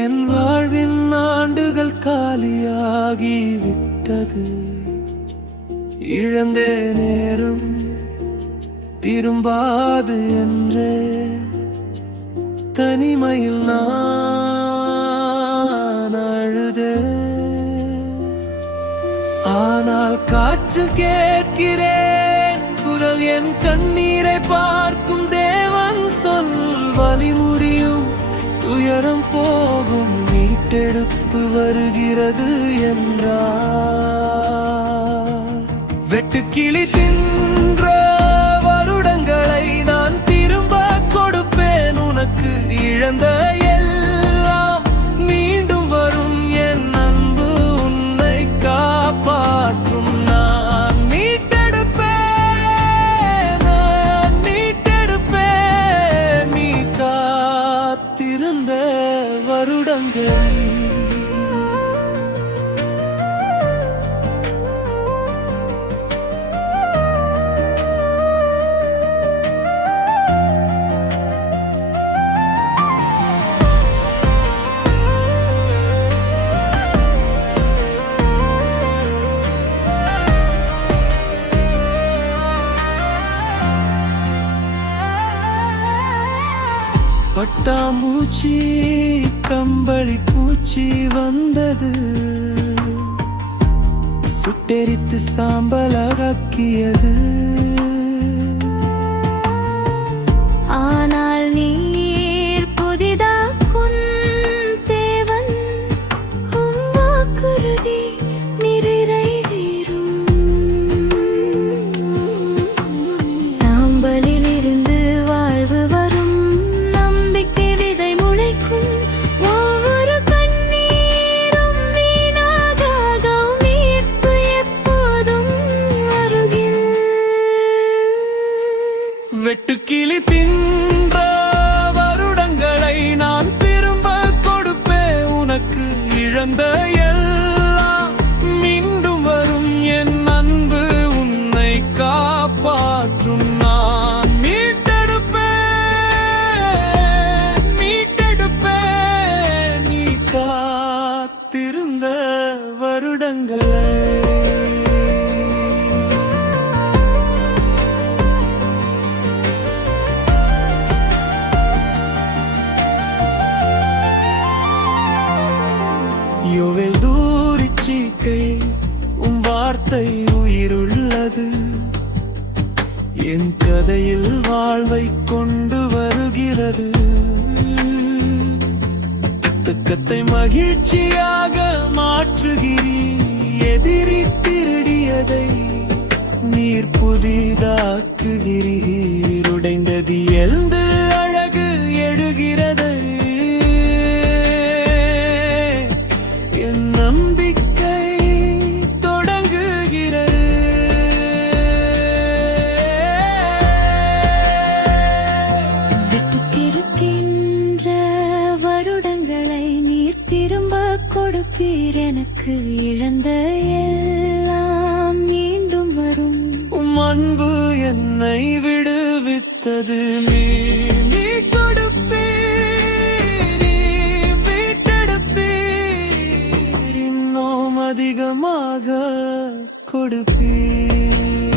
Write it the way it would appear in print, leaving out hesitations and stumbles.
என் வாழ்வின் ஆண்டுகள் காலியாகிவிட்டது. இழந்த நேரம் திரும்பாது என்றே தனிமையில் நான் அழுதேன். ஆனால் காற்று கேட்கிறேன் குரல், என் கண்ணீரை பார்க்கும் தேவன் சொல். வலி முடியும், துயரம் போகும், மீட்டெடுப்பு வருகிறது என்றார். வெட்டுக்கிளி தின்ற வருடங்களை நான் திரும்ப கொடுப்பேன் உனக்கு. இழந்த எல்லாம் மீண்டும் வரும், என் அன்பு உன்னை காப்பாற்றும். நான் மீட்டெடுப்பேன், நான் மீட்டெடுப்பேன் நீ காத்திருந்த வருடங்கள். பட்டாம்பூச்சி கம்பளி பூச்சி வந்தது, சுட்டெரித்து சாம்பலாக்கியது. ஆனால் நீர் புதிதாக்கும் தேவன், உம் வாக்குறுதி நிறைவேறும். சாம்பலில் இருந்து வாழ்வு வரும், நம்பிக்கை விதை முளைக்கும். ஒவ்வொரு கண்ணீரும் வீணாகாகும், மீட்பு எப்போதும் அருகில். வெட்டுக்கிளி தின்ற வருடங்களை நான் திரும்ப கொடுப்பேன் உனக்கு. இழந்த எல்லாம் மீண்டும் வரும், என் அன்பு உன்னை காப்பாற்றும். நான் மீட்டெடுப்பேன், மீட்டெடுப்பேன் நீ காத்திருந்த வருடங்களை. யோவேல் தூரிச்சீக்கை, உம் வார்த்தை உயிருள்ளது. என் கதையில் வாழ்வை கொண்டு வருகிறது. துக்கத்தை மகிழ்ச்சியாக மாற்றுகிறீர், எதிரி திருடியதை நீர் புதிதாக்குகிறீர். உடைந்தது எழுந்து அழகு எடுகிறது. என் நம்பிக்கை தொடங்குகிறது. விட்டுக்கிருக்கின்ற வருடங்களை நீர் திரும்ப கொடுப்பீர் எனக்கு. இழந்த எல்லாம் மீண்டும் வரும், உம் அன்பு என்னை விடுவித்தது. நீ கொடுப்பீர், நீ மீட்டெடுப்பீர், இன்னும் அதிகமாக கொடுப்பீர்.